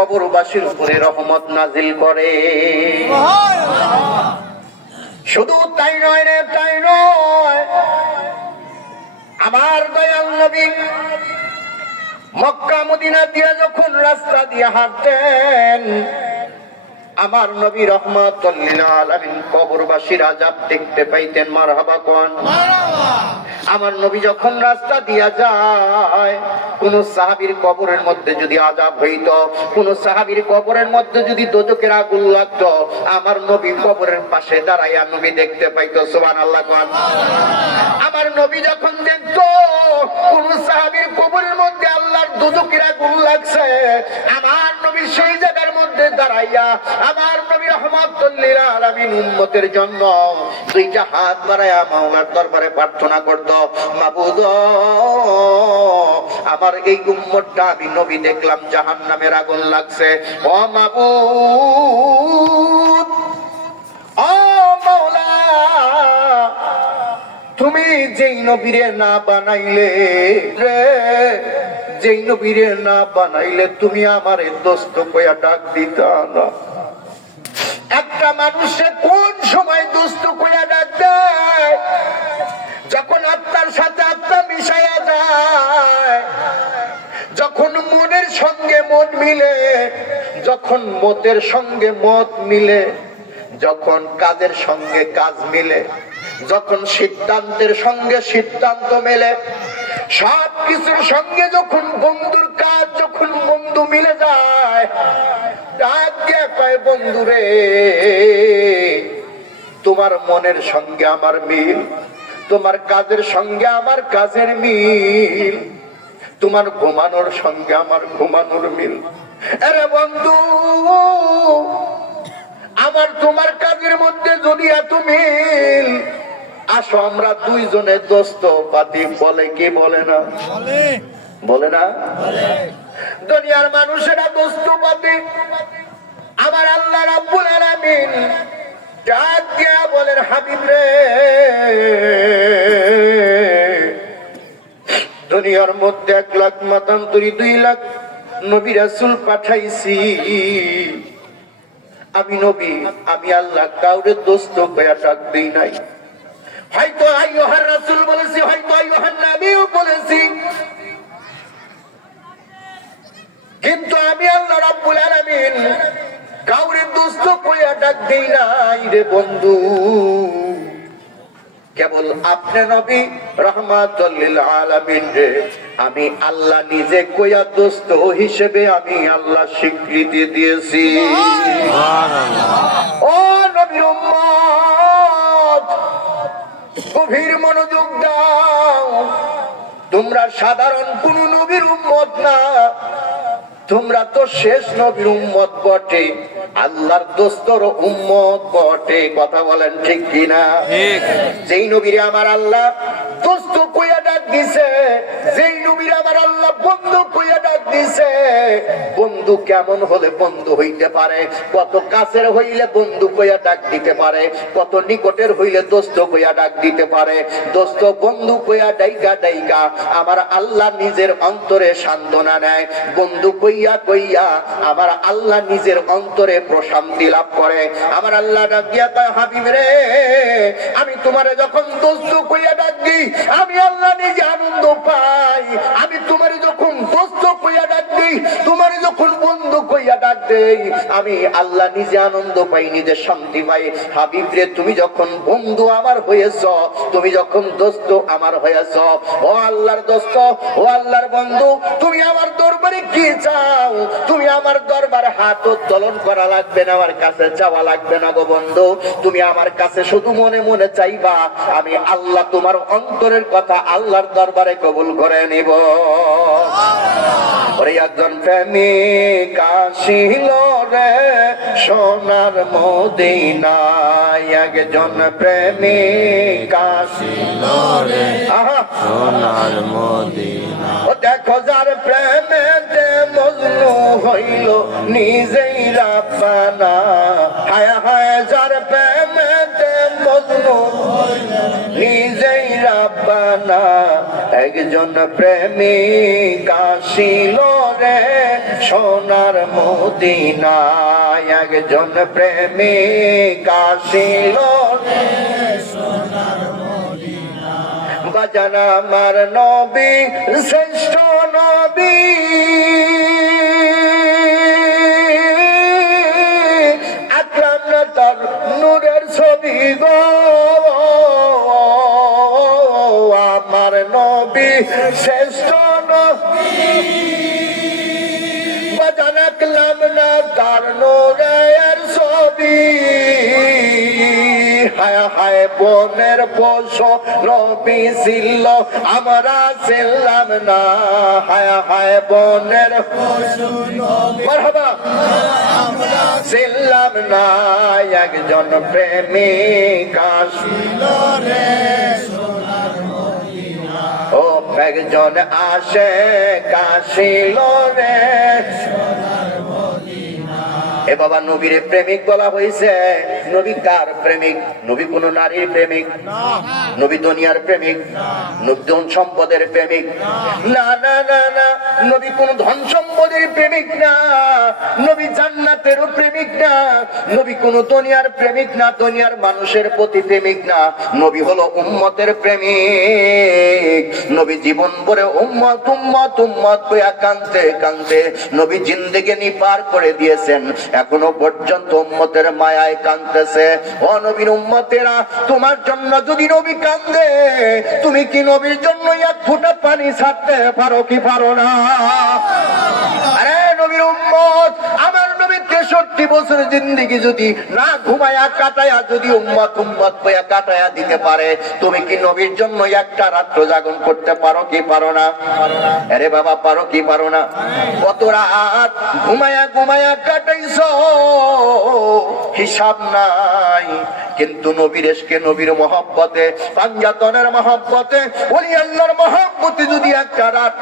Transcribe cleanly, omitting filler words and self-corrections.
কবরবাসীর উপরে রহমত নাজিল করে। শুধু তাই নয় রে, তাই নয়, আমার দয়াল নবী মক্কা মদিনা দিয়ে যখন রাস্তা দিয়ে হাঁটতেন, আমার নবী রহমাতুল লিল আলামিন কবরবাসীর আযাব দেখতে পাইতেন। মারহাবা কোন। আমার নবী যখন রাস্তা দিয়া যায়, কোন সাহাবীর কবরের মধ্যে যদি আযাব হইত, কোন সাহাবীর কবরের মধ্যে যদি দোজখের আগুন লাগতো, আমার নবী কবরের পাশে দাঁড়াইয়া নবী দেখতে পাইত। সুবহানাল্লাহ কোন। আমার নবী যখন দেখতো কোন সাহাবীর কবরের মধ্যে আল্লাহর দোজখের আগুন লাগছে, আমার নবী সেই জায়গার মধ্যে দাঁড়াইয়া আমার নবী রহমাতুল লিল আলামিন উম্মতের জন্য দুইটা হাত বাড়াইয়া মাওলার দরবারে প্রার্থনা করত, মাবুদ আমার এই উম্মতটা আমি নবী দেখলাম জাহান্নামের আগুন লাগছে, ও মাবুদ, ও মাওলা, তুমি যেই নবীরে না বানাইলে রে, যেই নবীরে না বানাইলে তুমি আমারে দোস্ত কইয়া ডাক দিতা না। একটা মানুষে কোন সময় দোস্ত কইয়া ডাক দেয়? যখন আত্মার সাথে আত্মা মিশাইয়া যায়, যখন মনের সঙ্গে মন মিলে, যখন মতের সঙ্গে মত মিলে, যখন কাজের সঙ্গে কাজ মিলে, যখন সিদ্ধান্তের সঙ্গে সিদ্ধান্ত মেলে, সব কিছুর সঙ্গে যখন বন্ধুর কাজ, যখন বন্ধু মিলে যায়, ডাক দিয়ে কয়, বন্ধু রে, তোমার মনের সঙ্গে আমার মিল, তোমার কাজের সঙ্গে আমার কাজের মিল, তোমার ঘুমানোর সঙ্গে আমার ঘুমানোর মিল। আরে বন্ধু, আমার তোমার কাজের মধ্যে যদি এত মিল, আসো আমরা দুইজনে দোস্ত পাতি। বলে কি বলে না? বলে না? দুনিয়ার মানুষেরা দোস্ত পাতি। আমার আল্লাহ রাব্বুল আলামিন ডাক দিয়া বলেন, হাবিব রে, দুনিয়ার মধ্যে 1 লাখ মাতান্তরী 2 লাখ নবী রাসূল পাঠাইছি। আমি নবী, আমি আল্লাহ কাউরে দোস্ত কইয়া ডাক দেই নাই। হয়তো আইয়ুহার রাসূল বলেছি, হয়তো আইয়ুহান নবীও বলেছি, কিন্তু আমি আল্লাহ রাব্বুল আলামিন কাউরে দোস্ত কইয়া ডাক দেই নাই রে বন্ধু। কেবল আপনি নবী রহমাতুল লিল আলামিন রে আমি আল্লাহ নিজে কইয়া দোস্ত হিসেবে আমি আল্লাহ স্বীকৃতি দিয়েছি। ও নবীর উম্মত, গভীর মনোযোগ দাও। তোমরা সাধারণ কোন নবীর উম্মত না, তোমরা তো শেষ নবীর উম্মত বটে, আল্লাহর দোস্তর উম্মত বটে। কথা বলেন ঠিক কিনা? যেই নবীরে আমার আল্লাহ দোস্ত কইয়া ডাক দিছে, যেই নবীরে আমার আল্লাহ বন্ধু কইয়া ডাক দিছে, বন্ধু কেমন হলে বন্ধু হইতে পারে, কত কাছের হইলে বন্ধু কইয়া ডাক দিতে পারে, কত নিকটের হইলে দোস্ত কইয়া ডাক দিতে পারে। দোস্ত বন্ধু কইয়া ডাইকা ডাইকা আমার আল্লাহ নিজের অন্তরে সান্ত্বনা নেয়। বন্ধু কইয়া কইয়া আমার আল্লাহ নিজের অন্তরে প্রশান্তি লাভ করে। আমার আল্লাহ ডাক দিয়া কয়, হাবিব রে, আমি তোমারে যখন দোস্ত কইয়া ডাক দিই, আমি আল্লাহ নিজে আনন্দ পাই। আমি তোমারে যখন দোস্ত কইয়া ডাক দিই, তোমারে যখন বন্ধু কইয়া ডাক দেই, আমি আল্লাহ নিজে আনন্দ পাই, নিজে শান্তি পাই। হাবিব রে, তুমি যখন বন্ধু আমার হয়েছ, তুমি যখন দোস্ত আমার হয়েছ, ও আল্লাহর দোস্ত, ও আল্লাহর বন্ধু, তুমি আমার দরবারে কি চাও? তুমি আমার দরবারে হাত উত্তোলন করা লাগবে না, আমার কাছে চাওয়া লাগবে না গো বন্ধু। তুমি আমার কাছে শুধু মনে মনে চাইবা, আমি আল্লাহ তোমার অন্তরের কথা আল্লাহর দরবারে কবুল করে নিব। ওরে একজন প্রেমিক আসিল রে সোনার মদিনায়, একজন প্রেমিক আসিল রে সোনার মদিনায়। ও দেখো যার প্রেমেতে মজনু হইল নিজেই রাব্বানা, হায় হায় যার প্রেমেতে মজনু নিজেই রাব্বানা। একজন প্রেমিক আসিল রে সোনার মদিনায়, একজন প্রেমিক আসিল রে বাজান আমার নবী শ্রেষ্ঠ নবী, আকরাম না তার নূরের ছবি গো, আমার নবী শ্রেষ্ঠ নবী বাজান, আকরাম না তার নূরের ছবি। হায় হায় বনের পশু নবী ছিল আমরা ছিলাম না, হায় হায় বনের পশু মারহাবা আমরা ছিলাম না, একজন প্রেমিক আসিল রে সোনার মদিনা, ও একজন আশিক আসিল রে সোনার মদিনা। এ বাবা নবীর প্রেমিক বলা হয়েছে। নবী কার প্রেমিক? নবী কোন নারীর প্রেমিক? নবী দুনিয়ার প্রেমিক? নবী ধন সম্পদের প্রেমিক? না না না না, নবী কোন ধন সম্পদের প্রেমিক না, নবী জান্নাতেরও প্রেমিক না, নবী কোন দুনিয়ার প্রেমিক না, দুনিয়ার মানুষের প্রতি প্রেমিক না। নবী হলো উম্মতের প্রেমিক। নবী জীবন ভরে উম্মত উম্মত উম্মত বইয়া কাঁদতে কাঁদতে নবী জিন্দেগি পার করে দিয়েছেন, এখনো পর্যন্ত উম্মতের মায়ায় কাঁদতেছে। ও নবীর উম্মতেরা, তোমার জন্য যদি নবী কাঁদে, তুমি কি নবীর জন্য এক ফোঁটা পানি ছাড়তে পারো কি পারো না? আরে নবীর উম্মত, আমার নবী 63 বছর জিন্দেগি যদি না ঘুমায়া কাটায়া যদি উম্মত উম্মত বইয়া কাটায়া দিতে পারে, তুমি কি নবীর জন্য একটা রাত্র জাগরণ করতে পারো কি পারো না? আরে বাবা, পারো কি পারো না? কত রাত ঘুমায়া ঘুমায়া কাটাইছো হিসাব নাই, কিন্তু নবীর এসকে নবীর মহব্বতে, পাঞ্জাতনের মহব্বতে, ওলি আল্লাহর মহব্বতে যদি একটা রাত